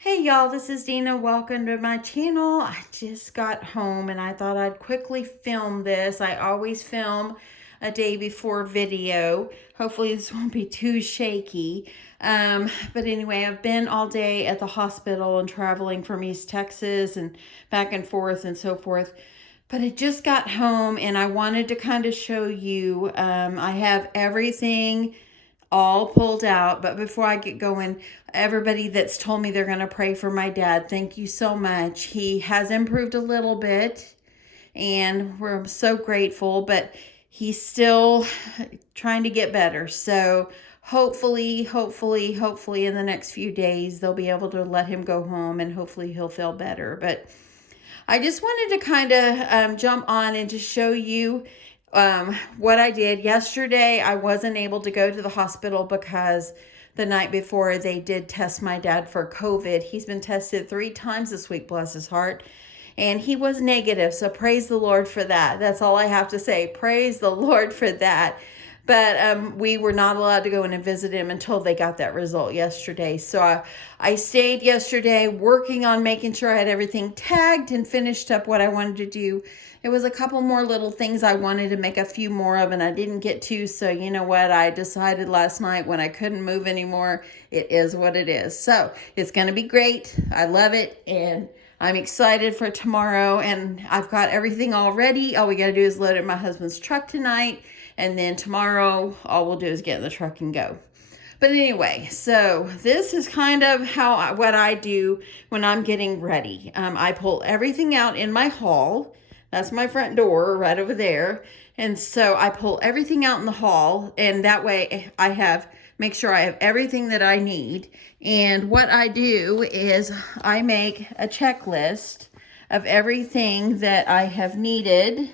Hey y'all, this is Dina. Welcome to my channel. I just got home and I thought I'd quickly film this. I always film a day before video. Hopefully this won't be too shaky. But anyway, I've been all day at the hospital and traveling from East Texas and back and forth and so forth. But I just got home and I wanted to kind of show you. I have everything all pulled out. But before I get going, everybody that's told me they're going to pray for my dad, thank you so much. He has improved a little bit and we're so grateful, but he's still trying to get better. So hopefully in the next few days, they'll be able to let him go home and hopefully he'll feel better. But I just wanted to kind of jump on and just show you what I did yesterday. I wasn't able to go to the hospital because the night before they did test my dad for COVID. He's been tested 3 times this week, bless his heart. And he was negative. So praise the Lord for that. That's all I have to say. Praise the Lord for that. But we were not allowed to go in and visit him until they got that result yesterday. So I stayed yesterday working on making sure I had everything tagged and finished up what I wanted to do. There was a couple more little things I wanted to make a few more of and I didn't get to. So you know what? I decided last night when I couldn't move anymore, it is what it is. So it's going to be great. I love it. And I'm excited for tomorrow. And I've got everything all ready. All we got to do is load it in my husband's truck tonight. And then tomorrow, all we'll do is get in the truck and go. But anyway, so this is kind of what I do when I'm getting ready. I pull everything out in my hall. That's my front door right over there. And so I pull everything out in the hall. And that way make sure I have everything that I need. And what I do is I make a checklist of everything that I have needed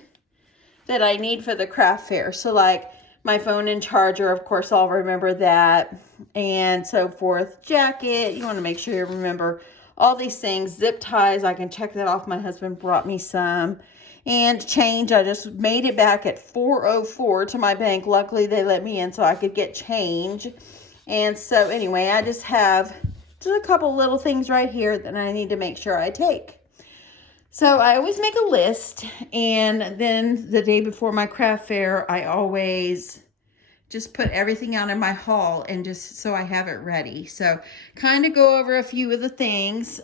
that I need for the craft fair. So like my phone and charger, of course, I'll remember that and so forth. Jacket, you want to make sure you remember all these things. Zip ties, I can check that off. My husband brought me some. And change, I just made it back at 4:04 to my bank. Luckily, they let me in so I could get change. And so anyway, I just have just a couple little things right here that I need to make sure I take. So I always make a list, and then the day before my craft fair, I always just put everything out in my haul and just so I have it ready. So kind of go over a few of the things.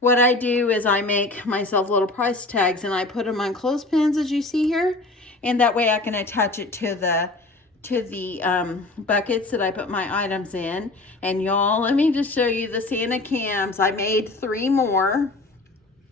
What I do is I make myself little price tags and I put them on clothespins as you see here. And that way I can attach it to the buckets that I put my items in. And y'all, let me just show you the Santa cams. I made 3 more.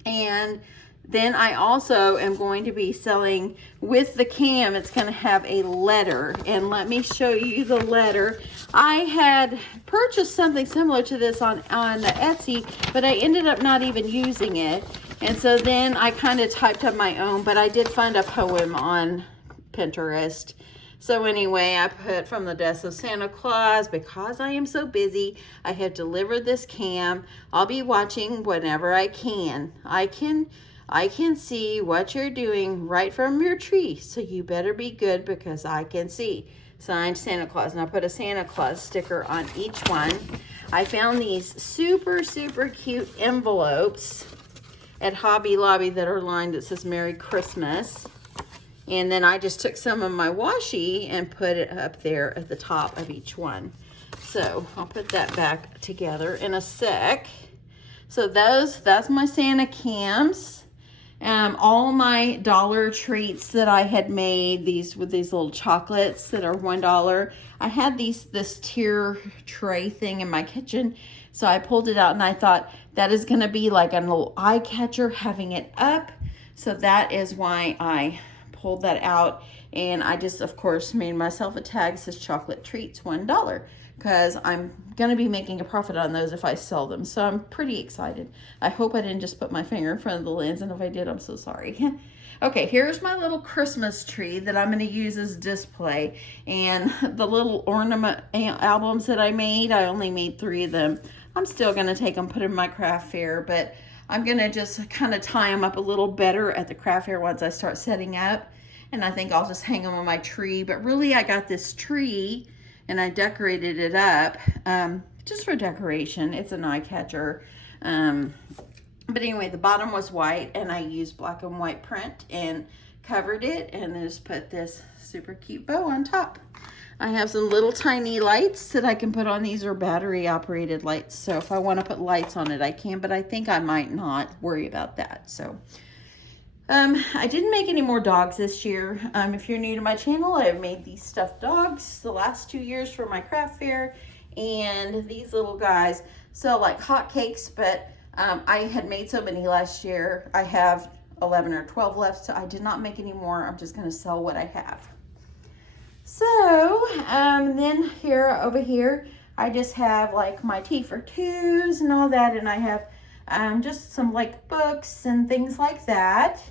And then I also am going to be selling with the cam. It's going to have a letter. And let me show you the letter. I had purchased something similar to this on Etsy, but I ended up not even using it. And so then I kind of typed up my own, but I did find a poem on Pinterest. So anyway, I put from the desk of Santa Claus, because I am so busy, I have delivered this cam. I'll be watching whenever I can. I can see what you're doing right from your tree. So you better be good because I can see. Signed, Santa Claus. And I put a Santa Claus sticker on each one. I found these super cute envelopes at Hobby Lobby that are lined that says Merry Christmas. And then I just took some of my washi and put it up there at the top of each one. So I'll put that back together in a sec. So that's my Santa cams. All my dollar treats that I had made, with these little chocolates that are $1. I had this tier tray thing in my kitchen. So I pulled it out and I thought that is gonna be like a little eye catcher having it up. So that is why I pulled that out, and I just of course made myself a tag that says chocolate treats $1 because I'm gonna be making a profit on those if I sell them. So I'm pretty excited. I hope I didn't just put my finger in front of the lens, and if I did, I'm so sorry. Okay, here's my little Christmas tree that I'm going to use as display, and the little ornament albums that I made, I only made 3 of them. I'm still going to take them, put them in my craft fair, but I'm going to just kind of tie them up a little better at the craft fair once I start setting up. And I think I'll just hang them on my tree. But really, I got this tree and I decorated it up just for decoration. It's an eye catcher. But anyway, the bottom was white, and I used black and white print and covered it, and then just put this super cute bow on top. I have some little tiny lights that I can put on. These are battery operated lights, so if I want to put lights on it, I can, but I think I might not worry about that. So I didn't make any more dogs this year. If you're new to my channel, I have made these stuffed dogs the last 2 years for my craft fair, and these little guys sell like hotcakes, but I had made so many last year. I have 11 or 12 left, so I did not make any more. I'm just going to sell what I have. So then here, over here, I just have like my T for twos and all that, and I have just some like books and things like that.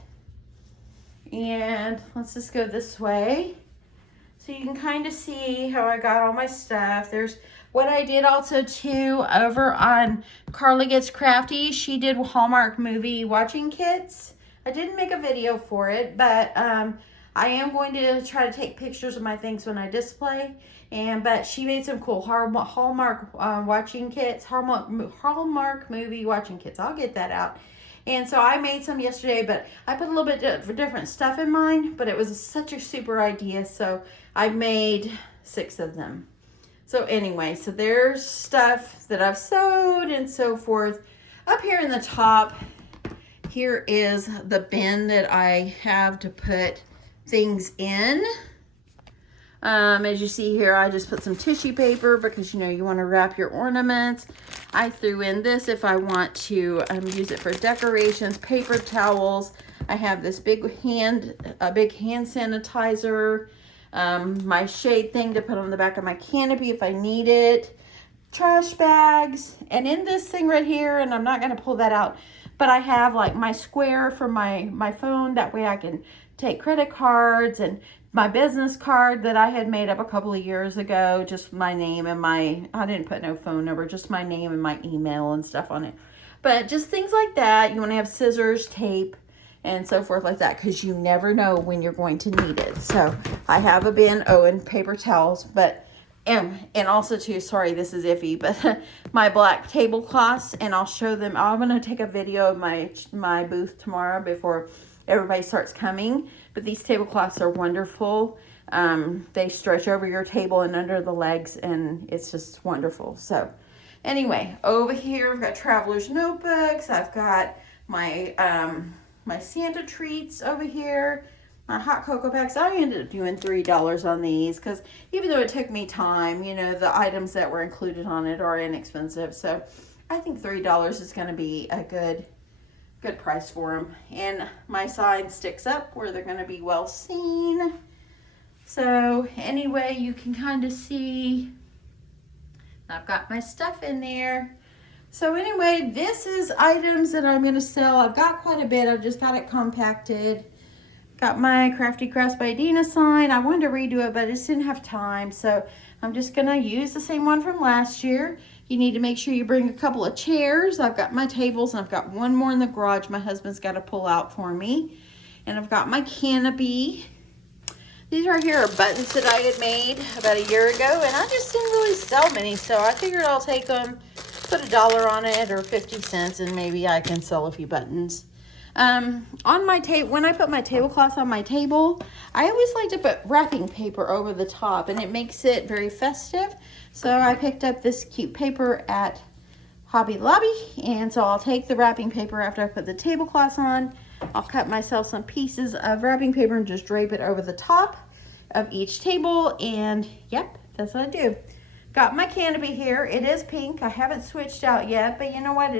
And let's just go this way so you can kind of see how I got all my stuff. There's what I did also too over on Carly Gets Crafty. She did Hallmark movie watching kits. I didn't make a video for it, but I am going to try to take pictures of my things when I display. But she made some cool Hallmark watching kits, Hallmark movie watching kits. I'll get that out. And so I made some yesterday, but I put a little bit of different stuff in mine, but it was such a super idea, so I made 6 of them. So anyway, so there's stuff that I've sewed and so forth. Up here in the top, here is the bin that I have to put things in. As you see here, I just put some tissue paper because, you know, you want to wrap your ornaments. I threw in this if I want to use it for decorations, paper towels. I have this big hand sanitizer, my shade thing to put on the back of my canopy if I need it, trash bags, and in this thing right here, and I'm not going to pull that out, but I have like my square for my phone. That way I can take credit cards, and my business card that I had made up a couple of years ago, just my name and I didn't put no phone number, just my name and my email and stuff on it. But just things like that. You want to have scissors, tape, and so forth like that, because you never know when you're going to need it. So I have a bin, and paper towels, but and also too, sorry, this is iffy, but my black tablecloths, and I'll show them. I'm going to take a video of my booth tomorrow before everybody starts coming. But these tablecloths are wonderful. They stretch over your table and under the legs, and it's just wonderful. So anyway, over here I've got traveler's notebooks. I've got my my Santa treats over here, my hot cocoa packs. I ended up doing $3 on these because even though it took me time, you know, the items that were included on it are inexpensive. So I think $3 is going to be a good price for them. And my side sticks up where they're going to be well seen. So anyway, you can kind of see I've got my stuff in there. So anyway, this is items that I'm going to sell. I've got quite a bit. I've just got it compacted. Got my Crafty Crafts by Dina sign. I wanted to redo it, but I just didn't have time. So I'm just going to use the same one from last year. You need to make sure you bring a couple of chairs. I've got my tables, and I've got one more in the garage my husband's got to pull out for me. And I've got my canopy. These right here are buttons that I had made about a year ago, and I just didn't really sell many, so I figured I'll take them, put $1 on it or 50 cents, and maybe I can sell a few buttons. On my table, when I put my tablecloth on my table, I always like to put wrapping paper over the top, and it makes it very festive. So I picked up this cute paper at Hobby Lobby, and so I'll take the wrapping paper after I put the tablecloth on. I'll cut myself some pieces of wrapping paper and just drape it over the top of each table, and yep, that's what I do. Got my canopy here. It is pink. I haven't switched out yet, but you know what?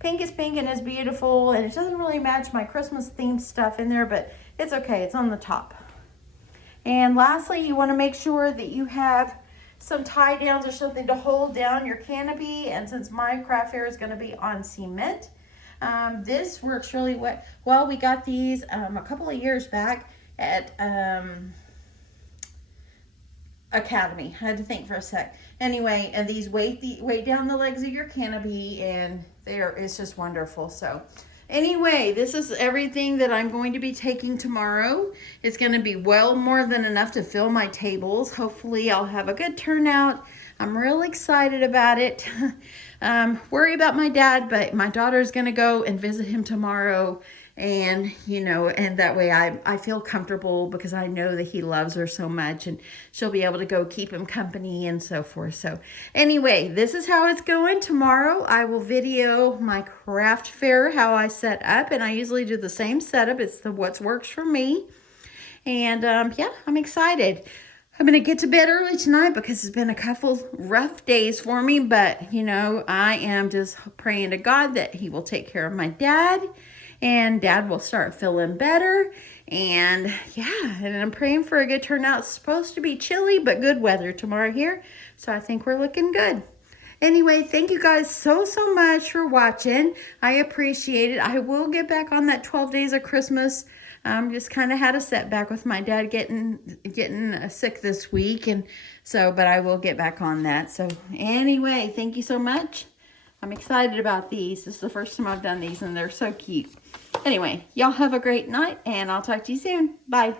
Pink is pink and it's beautiful, and it doesn't really match my Christmas themed stuff in there, but it's okay. It's on the top. And lastly, you want to make sure that you have some tie downs or something to hold down your canopy. And since my craft fair is going to be on cement, this works really well. We got these a couple of years back at Academy. I had to think for a sec. Anyway, and these weight down the legs of your canopy, and it's just wonderful. So anyway, this is everything that I'm going to be taking tomorrow. It's going to be well more than enough to fill my tables. Hopefully I'll have a good turnout. I'm real excited about it. Worry about my dad, but my daughter's going to go and visit him tomorrow. And, you know, and that way I feel comfortable because I know that he loves her so much and she'll be able to go keep him company and so forth. So anyway, this is how it's going. Tomorrow I will video my craft fair, how I set up. And I usually do the same setup. It's the what works for me. And yeah, I'm excited. I'm going to get to bed early tonight because it's been a couple rough days for me. But, you know, I am just praying to God that he will take care of my dad. And dad will start feeling better. And yeah, and I'm praying for a good turnout. It's supposed to be chilly, but good weather tomorrow here. So I think we're looking good. Anyway, thank you guys so much for watching. I appreciate it. I will get back on that 12 days of Christmas. Just kind of had a setback with my dad getting sick this week. And so, but I will get back on that. So anyway, thank you so much. I'm excited about these. This is the first time I've done these and they're so cute. Anyway, y'all have a great night and I'll talk to you soon. Bye.